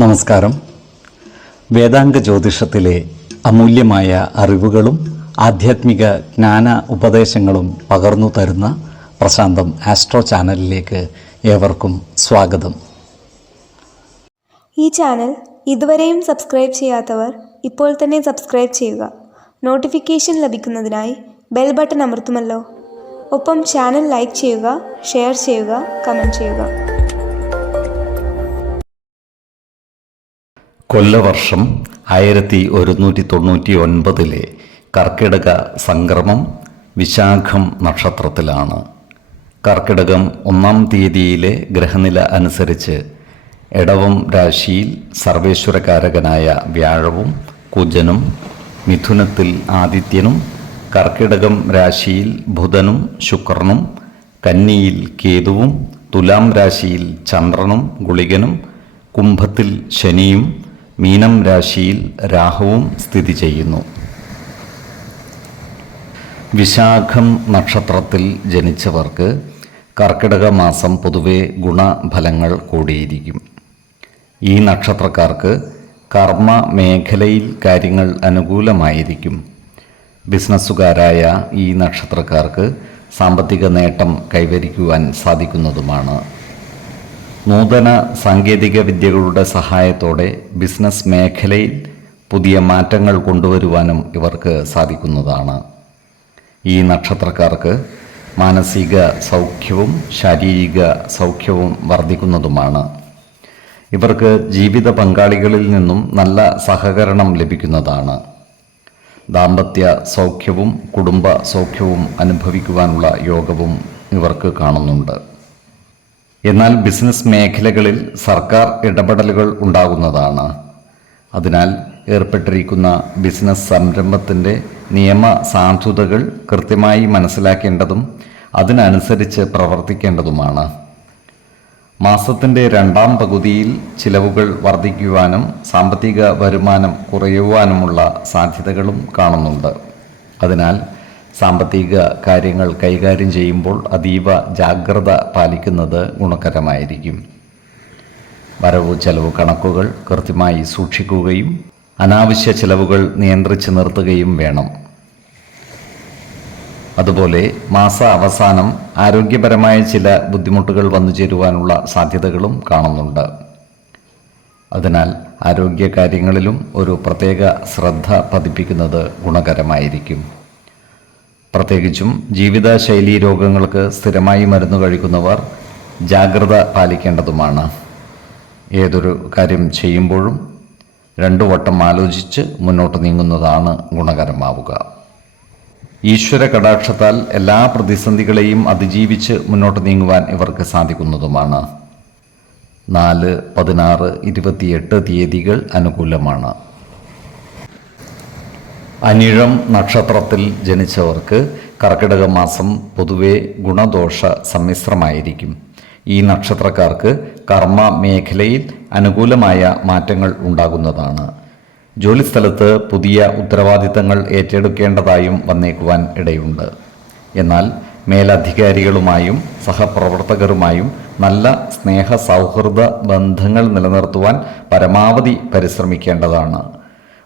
നമസ്കാരം. വേദാംഗ ജ്യോതിഷത്തിലെ അമൂല്യമായ അറിവുകളും ആധ്യാത്മിക ജ്ഞാന ഉപദേശങ്ങളും പകർന്നു തരുന്ന പ്രശാന്തം ആസ്ട്രോ ചാനലിലേക്ക് ഏവർക്കും സ്വാഗതം. ഈ ചാനൽ ഇതുവരെയും സബ്സ്ക്രൈബ് ചെയ്യാത്തവർ ഇപ്പോൾ തന്നെ സബ്സ്ക്രൈബ് ചെയ്യുക. നോട്ടിഫിക്കേഷൻ ലഭിക്കുന്നതിനായി ബെൽ ബട്ടൺ അമർത്തുമല്ലോ. ഒപ്പം ചാനൽ ലൈക്ക് ചെയ്യുക, ഷെയർ ചെയ്യുക, കമൻറ്റ് ചെയ്യുക. കൊല്ലവർഷം 1199 കർക്കിടക സംക്രമം വിശാഖം നക്ഷത്രത്തിലാണ്. കർക്കിടകം 1-ാം തീയതിയിലെ ഗ്രഹനില അനുസരിച്ച് എടവം രാശിയിൽ സർവേശ്വരകാരകനായ വ്യാഴവും കുജനും, മിഥുനത്തിൽ ആദിത്യനും, കർക്കിടകം രാശിയിൽ ബുധനും ശുക്രനും, കന്നിയിൽ കേതുവും, തുലാം രാശിയിൽ ചന്ദ്രനും ഗുളികനും, കുംഭത്തിൽ ശനിയും, മീനം രാശിയിൽ രാഹുവും സ്ഥിതി ചെയ്യുന്നു. വിശാഖം നക്ഷത്രത്തിൽ ജനിച്ചവർക്ക് കർക്കിടക മാസം പൊതുവെ ഗുണഫലങ്ങൾ കൂടിയിരിക്കും. ഈ നക്ഷത്രക്കാർക്ക് കർമ്മ മേഖലയിൽ കാര്യങ്ങൾ അനുകൂലമായിരിക്കും. ബിസിനസ്സുകാരായ ഈ നക്ഷത്രക്കാർക്ക് സാമ്പത്തിക നേട്ടം കൈവരിക്കുവാൻ സാധിക്കുന്നതുമാണ്. നൂതന സാങ്കേതിക വിദ്യകളുടെ സഹായത്തോടെ ബിസിനസ് മേഖലയിൽ പുതിയ മാറ്റങ്ങൾ കൊണ്ടുവരുവാനും ഇവർക്ക് സാധിക്കുന്നതാണ്. ഈ നക്ഷത്രക്കാർക്ക് മാനസിക സൗഖ്യവും ശാരീരിക സൗഖ്യവും വർദ്ധിക്കുന്നതുമാണ്. ഇവർക്ക് ജീവിത പങ്കാളികളിൽ നിന്നും നല്ല സഹകരണം ലഭിക്കുന്നതാണ്. ദാമ്പത്യ സൗഖ്യവും കുടുംബ സൗഖ്യവും അനുഭവിക്കുവാനുള്ള യോഗവും ഇവർക്ക് കാണുന്നുണ്ട്. എന്നാൽ ബിസിനസ് മേഖലകളിൽ സർക്കാർ ഇടപെടലുകൾ ഉണ്ടാകുന്നതാണ്. അതിനാൽ ഏർപ്പെട്ടിരിക്കുന്ന ബിസിനസ് സംരംഭത്തിൻ്റെ നിയമ സാധുതകൾ കൃത്യമായി മനസ്സിലാക്കേണ്ടതും അതിനനുസരിച്ച് പ്രവർത്തിക്കേണ്ടതുമാണ്. മാസത്തിൻ്റെ 2-ാം പകുതിയിൽ ചിലവുകൾ വർദ്ധിക്കുവാനും സാമ്പത്തിക വരുമാനം കുറയുവാനുമുള്ള സാധ്യതകളും കാണുന്നുണ്ട്. അതിനാൽ സാമ്പത്തിക കാര്യങ്ങൾ കൈകാര്യം ചെയ്യുമ്പോൾ അതീവ ജാഗ്രത പാലിക്കുന്നത് ഗുണകരമായിരിക്കും. വരവ് ചെലവ് കണക്കുകൾ കൃത്യമായി സൂക്ഷിക്കുകയും അനാവശ്യ ചിലവുകൾ നിയന്ത്രിച്ച് നിർത്തുകയും വേണം. അതുപോലെ മാസ അവസാനം ആരോഗ്യപരമായ ചില ബുദ്ധിമുട്ടുകൾ വന്നു ചേരുവാനുള്ള സാധ്യതകളും കാണുന്നുണ്ട്. അതിനാൽ ആരോഗ്യകാര്യങ്ങളിലും ഒരു പ്രത്യേക ശ്രദ്ധ പതിപ്പിക്കുന്നത് ഗുണകരമായിരിക്കും. പ്രത്യേകിച്ചും ജീവിതശൈലീ രോഗങ്ങൾക്ക് സ്ഥിരമായി മരുന്ന് കഴിക്കുന്നവർ ജാഗ്രത പാലിക്കേണ്ടതുമാണ്. ഏതൊരു കാര്യം ചെയ്യുമ്പോഴും 2 വട്ടം ആലോചിച്ച് മുന്നോട്ട് നീങ്ങുന്നതാണ് ഗുണകരമാവുക. ഈശ്വര കടാക്ഷത്താൽ എല്ലാ പ്രതിസന്ധികളെയും അതിജീവിച്ച് മുന്നോട്ട് നീങ്ങുവാൻ ഇവർക്ക് സാധിക്കുന്നതുമാണ്. 4, 16, 28 തീയതികൾ അനുകൂലമാണ്. അനിഴം നക്ഷത്രത്തിൽ ജനിച്ചവർക്ക് കർക്കിടക മാസം പൊതുവെ ഗുണദോഷ സമ്മിശ്രമായിരിക്കും. ഈ നക്ഷത്രക്കാർക്ക് കർമ്മ മേഖലയിൽ അനുകൂലമായ മാറ്റങ്ങൾ ഉണ്ടാകുന്നതാണ്. ജോലിസ്ഥലത്ത് പുതിയ ഉത്തരവാദിത്തങ്ങൾ ഏറ്റെടുക്കേണ്ടതായും വന്നേക്കുവാൻ ഇടയുണ്ട്. എന്നാൽ മേലധികാരികളുമായും സഹപ്രവർത്തകരുമായും നല്ല സ്നേഹ സൗഹൃദ ബന്ധങ്ങൾ നിലനിർത്തുവാൻ പരമാവധി പരിശ്രമിക്കേണ്ടതാണ്.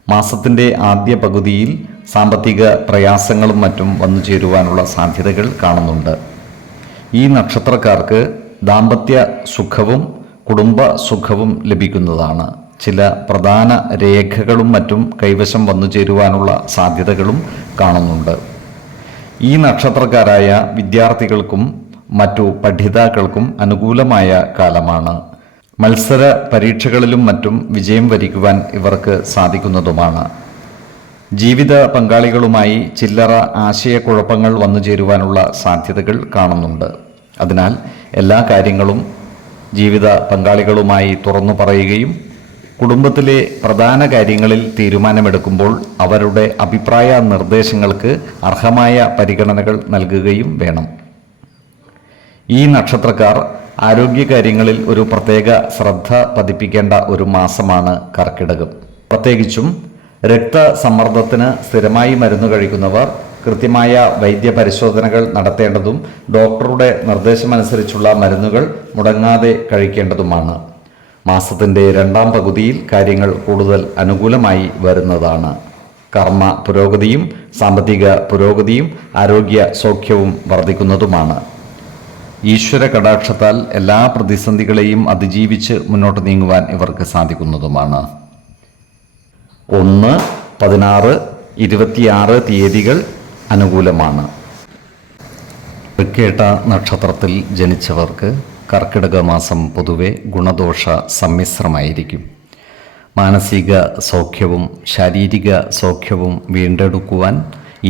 മാസത്തിൻ്റെ ആദ്യ പകുതിയിൽ സാമ്പത്തിക പ്രയാസങ്ങളും മറ്റും വന്നു ചേരുവാനുള്ള സാധ്യതകൾ കാണുന്നുണ്ട്. ഈ നക്ഷത്രക്കാർക്ക് ദാമ്പത്യ സുഖവും കുടുംബ സുഖവും ലഭിക്കുന്നതാണ്. ചില പ്രധാന രേഖകളും മറ്റും കൈവശം വന്നു ചേരുവാനുള്ള സാധ്യതകളും കാണുന്നുണ്ട്. ഈ നക്ഷത്രക്കാരായ വിദ്യാർത്ഥികൾക്കും മറ്റു പഠിതാക്കൾക്കും അനുകൂലമായ കാലമാണ്. മത്സര പരീക്ഷകളിലും മറ്റും വിജയം വരിക്കുവാൻ ഇവർക്ക് സാധിക്കുന്നതുമാണ്. ജീവിത പങ്കാളികളുമായി ചില്ലറ ആശയക്കുഴപ്പങ്ങൾ വന്നു ചേരുവാനുള്ള സാധ്യതകൾ കാണുന്നുണ്ട്. അതിനാൽ എല്ലാ കാര്യങ്ങളും ജീവിത പങ്കാളികളുമായി തുറന്നു പറയുകയും കുടുംബത്തിലെ പ്രധാന കാര്യങ്ങളിൽ തീരുമാനമെടുക്കുമ്പോൾ അവരുടെ അഭിപ്രായ നിർദ്ദേശങ്ങൾക്ക് അർഹമായ പരിഗണനകൾ നൽകുകയും വേണം. ഈ നക്ഷത്രക്കാർ ആരോഗ്യകാര്യങ്ങളിൽ ഒരു പ്രത്യേക ശ്രദ്ധ പതിപ്പിക്കേണ്ട ഒരു മാസമാണ് കർക്കിടകം. പ്രത്യേകിച്ചും രക്തസമ്മർദ്ദത്തിന് സ്ഥിരമായി മരുന്ന് കഴിക്കുന്നവർ കൃത്യമായ വൈദ്യപരിശോധനകൾ നടത്തേണ്ടതും ഡോക്ടറുടെ നിർദ്ദേശമനുസരിച്ചുള്ള മരുന്നുകൾ മുടങ്ങാതെ കഴിക്കേണ്ടതുമാണ്. മാസത്തിൻ്റെ രണ്ടാം പകുതിയിൽ കാര്യങ്ങൾ കൂടുതൽ അനുകൂലമായി വരുന്നതാണ്. കർമ്മ പുരോഗതിയും സാമ്പത്തിക പുരോഗതിയും ആരോഗ്യ സൗഖ്യവും വർദ്ധിക്കുന്നതുമാണ്. ഈശ്വര കടാക്ഷത്താൽ എല്ലാ പ്രതിസന്ധികളെയും അതിജീവിച്ച് മുന്നോട്ട് നീങ്ങുവാൻ ഇവർക്ക് സാധിക്കുന്നതുമാണ്. 1, 16, 26 തീയതികൾ അനുകൂലമാണ്. തൃക്കേട്ട നക്ഷത്രത്തിൽ ജനിച്ചവർക്ക് കർക്കിടക മാസം പൊതുവെ ഗുണദോഷ സമ്മിശ്രമായിരിക്കും. മാനസിക സൗഖ്യവും ശാരീരിക സൗഖ്യവും വീണ്ടെടുക്കുവാൻ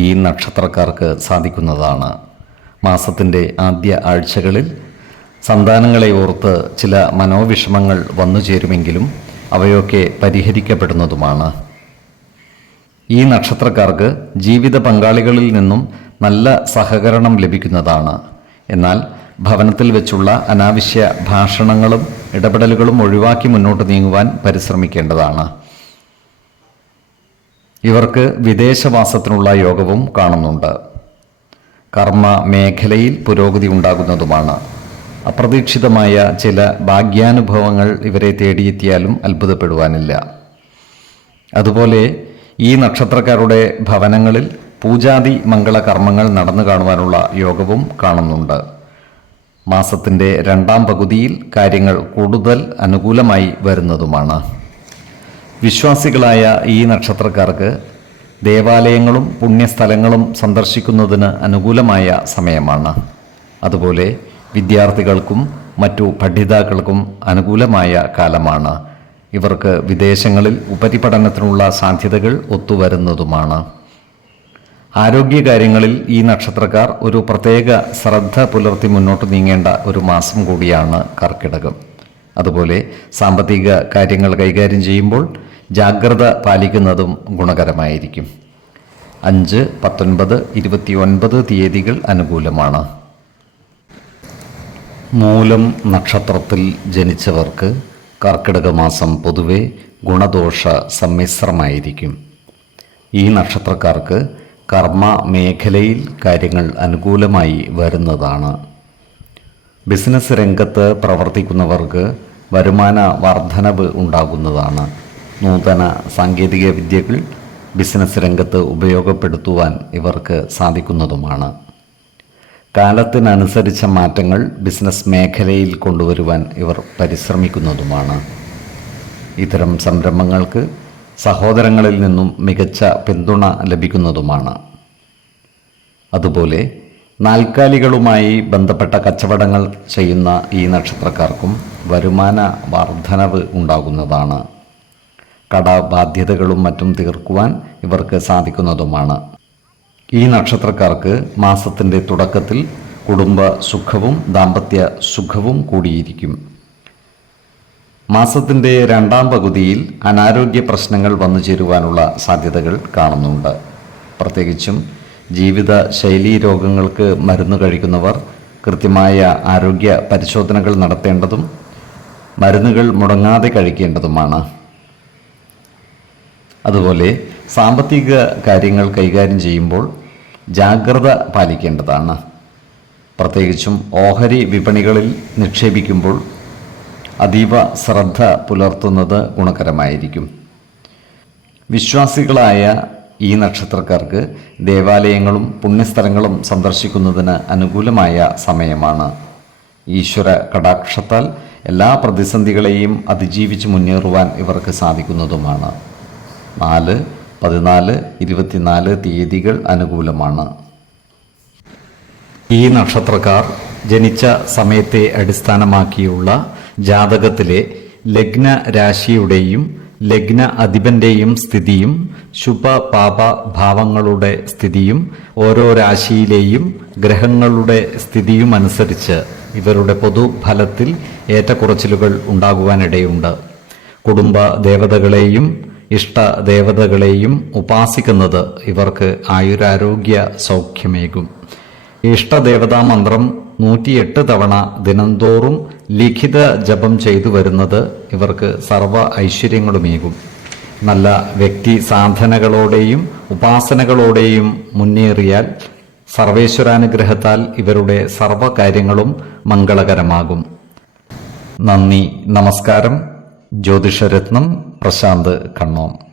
ഈ നക്ഷത്രക്കാർക്ക് സാധിക്കുന്നതാണ്. മാസത്തിൻ്റെ ആദ്യ ആഴ്ചകളിൽ സന്താനങ്ങളെ ഓർത്ത് ചില മനോവിഷമങ്ങൾ വന്നു ചേരുമെങ്കിലും അവയൊക്കെ പരിഹരിക്കപ്പെടുന്നതുമാണ്. ഈ നക്ഷത്രക്കാർക്ക് ജീവിത പങ്കാളികളിൽ നിന്നും നല്ല സഹകരണം ലഭിക്കുന്നതാണ്. എന്നാൽ ഭവനത്തിൽ വെച്ചുള്ള അനാവശ്യ ഭാഷണങ്ങളും ഇടപെടലുകളും ഒഴിവാക്കി മുന്നോട്ട് നീങ്ങുവാൻ പരിശ്രമിക്കേണ്ടതാണ്. ഇവർക്ക് വിദേശവാസത്തിനുള്ള യോഗവും കാണുന്നുണ്ട്. കർമ്മ മേഖലയിൽ പുരോഗതി ഉണ്ടാകുന്നതുമാണ്. അപ്രതീക്ഷിതമായ ചില ഭാഗ്യാനുഭവങ്ങൾ ഇവരെ തേടിയെത്തിയാലും അത്ഭുതപ്പെടുവാനില്ല. അതുപോലെ ഈ നക്ഷത്രക്കാരുടെ ഭവനങ്ങളിൽ പൂജാതി മംഗളകർമ്മങ്ങൾ നടന്നു കാണുവാനുള്ള യോഗവും കാണുന്നുണ്ട്. മാസത്തിൻ്റെ രണ്ടാം പകുതിയിൽ കാര്യങ്ങൾ കൂടുതൽ അനുകൂലമായി വരുന്നതുമാണ്. വിശ്വാസികളായ ഈ നക്ഷത്രക്കാർക്ക് ദേവാലയങ്ങളും പുണ്യസ്ഥലങ്ങളും സന്ദർശിക്കുന്നതിന് അനുകൂലമായ സമയമാണ്. അതുപോലെ വിദ്യാർത്ഥികൾക്കും മറ്റു പഠിതാക്കൾക്കും അനുകൂലമായ കാലമാണ്. ഇവർക്ക് വിദേശങ്ങളിൽ ഉപരിപഠനത്തിനുള്ള സാധ്യതകൾ ഒത്തുവരുന്നതുമാണ്. ആരോഗ്യകാര്യങ്ങളിൽ ഈ നക്ഷത്രക്കാർ ഒരു പ്രത്യേക ശ്രദ്ധ പുലർത്തി മുന്നോട്ട് നീങ്ങേണ്ട ഒരു മാസം കൂടിയാണ് കർക്കിടകം. അതുപോലെ സാമ്പത്തിക കാര്യങ്ങൾ കൈകാര്യം ചെയ്യുമ്പോൾ ജാഗ്രത പാലിക്കുന്നതും ഗുണകരമായിരിക്കും. 5, 19, 29 തീയതികൾ അനുകൂലമാണ്. മൂലം നക്ഷത്രത്തിൽ ജനിച്ചവർക്ക് കർക്കിടക മാസം പൊതുവെ ഗുണദോഷ സമ്മിശ്രമായിരിക്കും. ഈ നക്ഷത്രക്കാർക്ക് കർമ്മ മേഖലയിൽ കാര്യങ്ങൾ അനുകൂലമായി വരുന്നതാണ്. ബിസിനസ് രംഗത്ത് പ്രവർത്തിക്കുന്നവർക്ക് വരുമാന വർധനവ് ഉണ്ടാകുന്നതാണ്. നൂതന സാങ്കേതിക വിദ്യകൾ ബിസിനസ് രംഗത്ത് ഉപയോഗപ്പെടുത്തുവാൻ ഇവർക്ക് സാധിക്കുന്നതുമാണ്. കാലത്തിനനുസരിച്ച മാറ്റങ്ങൾ ബിസിനസ് മേഖലയിൽ കൊണ്ടുവരുവാൻ ഇവർ പരിശ്രമിക്കുന്നതുമാണ്. ഇത്തരം സംരംഭങ്ങൾക്ക് സഹോദരങ്ങളിൽ നിന്നും മികച്ച പിന്തുണ ലഭിക്കുന്നതുമാണ്. അതുപോലെ നാൽക്കാലികളുമായി ബന്ധപ്പെട്ട കച്ചവടങ്ങൾ ചെയ്യുന്ന ഈ നക്ഷത്രക്കാർക്കും വരുമാന വർധനവ് ഉണ്ടാകുന്നതാണ്. കടബാധ്യതകളും മറ്റും തീർക്കുവാൻ ഇവർക്ക് സാധിക്കുന്നതുമാണ്. ഈ നക്ഷത്രക്കാർക്ക് മാസത്തിൻ്റെ തുടക്കത്തിൽ കുടുംബ സുഖവും ദാമ്പത്യ സുഖവും കൂടിയിരിക്കും. മാസത്തിൻ്റെ രണ്ടാം പകുതിയിൽ അനാരോഗ്യ പ്രശ്നങ്ങൾ വന്നു ചേരുവാനുള്ള സാധ്യതകൾ കാണുന്നുണ്ട്. പ്രത്യേകിച്ചും ജീവിത ശൈലീ രോഗങ്ങൾക്ക് മരുന്ന് കഴിക്കുന്നവർ കൃത്യമായ ആരോഗ്യ പരിശോധനകൾ നടത്തേണ്ടതും മരുന്നുകൾ മുടങ്ങാതെ കഴിക്കേണ്ടതുമാണ്. അതുപോലെ സാമ്പത്തിക കാര്യങ്ങൾ കൈകാര്യം ചെയ്യുമ്പോൾ ജാഗ്രത പാലിക്കേണ്ടതാണ്. പ്രത്യേകിച്ചും ഓഹരി വിപണികളിൽ നിക്ഷേപിക്കുമ്പോൾ അതീവ ശ്രദ്ധ പുലർത്തുന്നത് ഗുണകരമായിരിക്കും. വിശ്വാസികളായ ഈ നക്ഷത്രക്കാർക്ക് ദേവാലയങ്ങളും പുണ്യസ്ഥലങ്ങളും സന്ദർശിക്കുന്നതിന് അനുകൂലമായ സമയമാണ്. ഈശ്വര കടാക്ഷത്താൽ എല്ലാ പ്രതിസന്ധികളെയും അതിജീവിച്ച് മുന്നേറുവാൻ ഇവർക്ക് സാധിക്കുന്നതുമാണ്. 4, 14, 24 തീയതികൾ അനുകൂലമാണ്. ഈ നക്ഷത്രക്കാർ ജനിച്ച സമയത്തെ അടിസ്ഥാനമാക്കിയുള്ള ജാതകത്തിലെ ലഗ്ന രാശിയുടെയും ലഗ്ന അധിപന്റെയും സ്ഥിതിയും ശുഭ പാപ ഭാവങ്ങളുടെ സ്ഥിതിയും ഓരോ രാശിയിലെയും ഗ്രഹങ്ങളുടെ സ്ഥിതിയും അനുസരിച്ച് ഇവരുടെ പൊതുഫലത്തിൽ ഏറ്റക്കുറച്ചിലുകൾ ഉണ്ടാകുവാനിടയുണ്ട്. കുടുംബ ദേവതകളെയും ഇഷ്ടദേവതകളെയും ഉപാസിക്കുന്നത് ഇവർക്ക് ആയുരാരോഗ്യ സൗഖ്യമേകും. ഇഷ്ടദേവതാ മന്ത്രം 108 തവണ ദിനംതോറും ലിഖിത ജപം ചെയ്തു വരുന്നത് ഇവർക്ക് സർവ ഐശ്വര്യങ്ങളുമേകും. നല്ല വ്യക്തി സാധനകളോടെയും ഉപാസനകളോടെയും മുന്നേറിയാൽ സർവേശ്വരാനുഗ്രഹത്താൽ ഇവരുടെ സർവകാര്യങ്ങളും മംഗളകരമാകും. നന്ദി, നമസ്കാരം. ജ്യോതിഷരത്നം പ്രശാന്ത് കണ്ണോം.